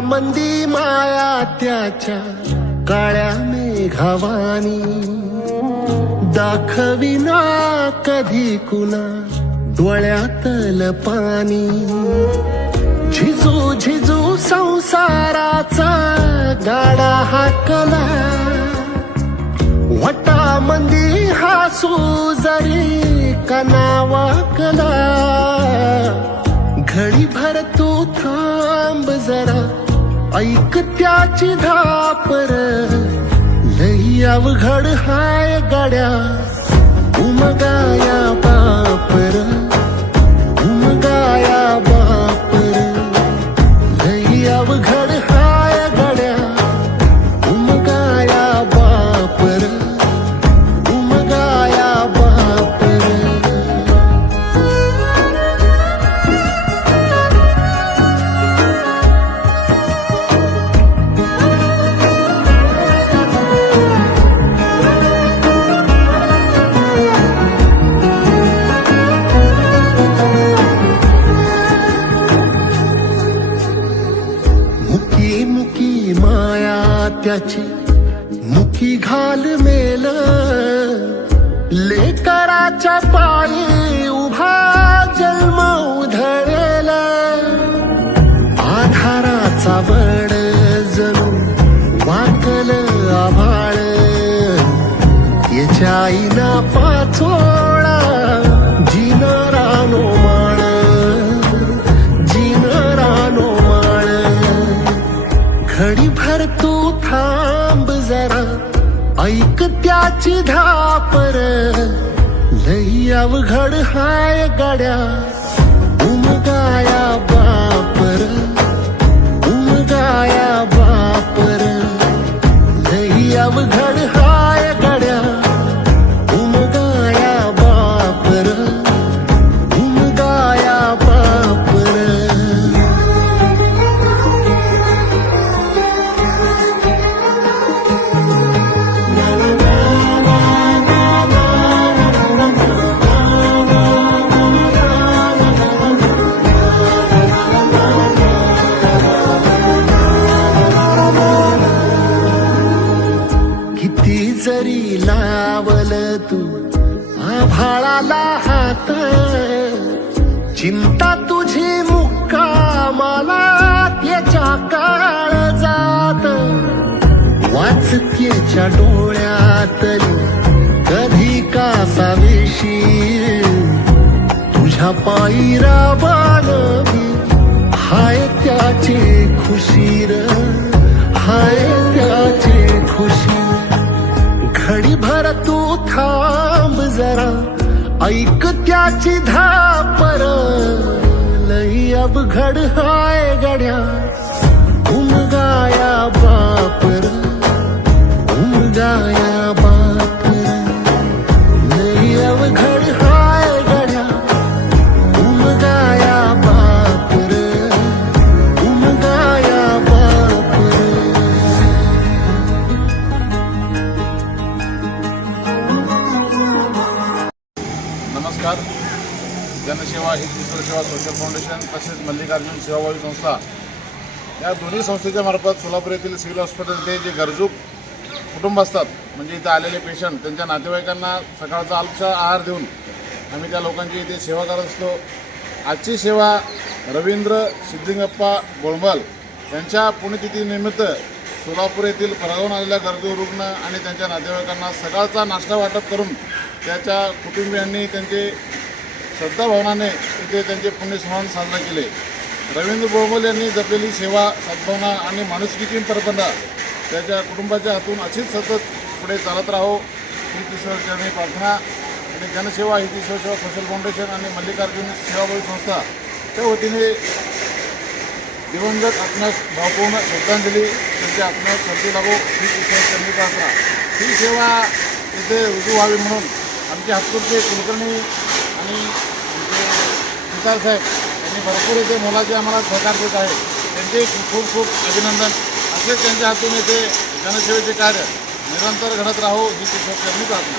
मंदी माया त्याच्या काळ्या मेघावानी, दाखविना कधी कुणा डोळ्यातल पाणी. झिजू झिजू संसाराचा गाडा हाकला, वटा मंदी हासू जरी कनावाकला. घडी भर तू थांब जरा, ऐक त्याची धापर, लई अवघड हाय गड्या उमगाया बापर, उमगाया बापर. लई अवघड हाय गड्या उमगाया बापर, उमगाया बापर. त्याची मुखी घाल मेल, लेकराच्या पायी उभा जन्म उधळेल. आधाराचा बड जणू वाकल आभाळ, याच्या आईना पाचोळा जिनारानो माळ, जिनारानो माळ. घडी भर तू थांब जरा, ऐक त्याची धापर, लई अवघड हाय गड्या उमगाया बापर, उमगाया बापर. लई अवघड हाय गड्या उमगाया बापर, उमगाया बापर. जरी लावल तू आभाळाला हात, चिंता तुझी मुक्कामाला त्याच्या काळ जात. वाचतेच्या डोळ्यातली कधी कासाविशी, तुझ्या पायी राबानवी हाय त्याची खुशीर, हाय त्याची खुशी. घडी भर तू थांब जरा, ऐक त्याची धापर, लई अवघड हाय गड्या उमगाया बापर, उमगाया बापर. लई अवघड हाय गड्या उमगाया बापर, उमगाया बापर. नमस्कार. जनसेवा ही सेवा सोशल फाउंडेशन तसेच मल्लिकार्जुन सेवाभावी संस्था या दोन्ही संस्थेच्या मार्फत सोलापूर येथील सिव्हिल हॉस्पिटलचे जे गरजू कुटुंब असतात, म्हणजे इथे आलेले पेशंट त्यांच्या नातेवाईकांना सकाळचा अल्पसा आहार देऊन आम्ही त्या लोकांची इथे सेवा करत असतो. आजची सेवा रवींद्र सिद्धिंगप्पा गोळमल यांच्या पुण्यतिथीनिमित्त सोलापूर येथील परगावून आलेल्या गरजू रुग्ण आणि त्यांच्या नातेवाईकांना सकाळचा नाश्ता वाटप करून त्याच्या कुटुंबियांनी त्यांचे श्रद्धाभावनाने इथे त्यांचे पुण्यस्मरण साजरा केले. रवींद्र गोळमल यांनी जपलेली सेवा, सद्भावना आणि माणुसकीची परंपरा त्याच्या कुटुंबाच्या हातून अशीच सतत पुढे चालत राहो ही ईश्वरचरणी प्रार्थना. आणि जनसेवा ही सेवा सोशल फाउंडेशन आणि मल्लिकार्जुन सेवाभावी संस्थाच्या वतीने दिवंगत आत्म्यास भावपूर्ण श्रद्धांजली, त्यांच्या आत्म्यावर सर्दी लागो ही ईश्वरचरणी प्रार्थना. ही सेवा इथे रुजू व्हावी म्हणून आमचे हातपूरचे कुलकर्णी आणि आमचे सुतार साहेब यांनी भरपूर इथे मोलाचे आम्हाला सहकार्य देत आहे. त्यांचे खूप खूप अभिनंदन. असेच त्यांच्या हातून इथे जनसेवेचे कार्य निरंतर घडत राहो ही ईश्वरचरणी प्रार्थना.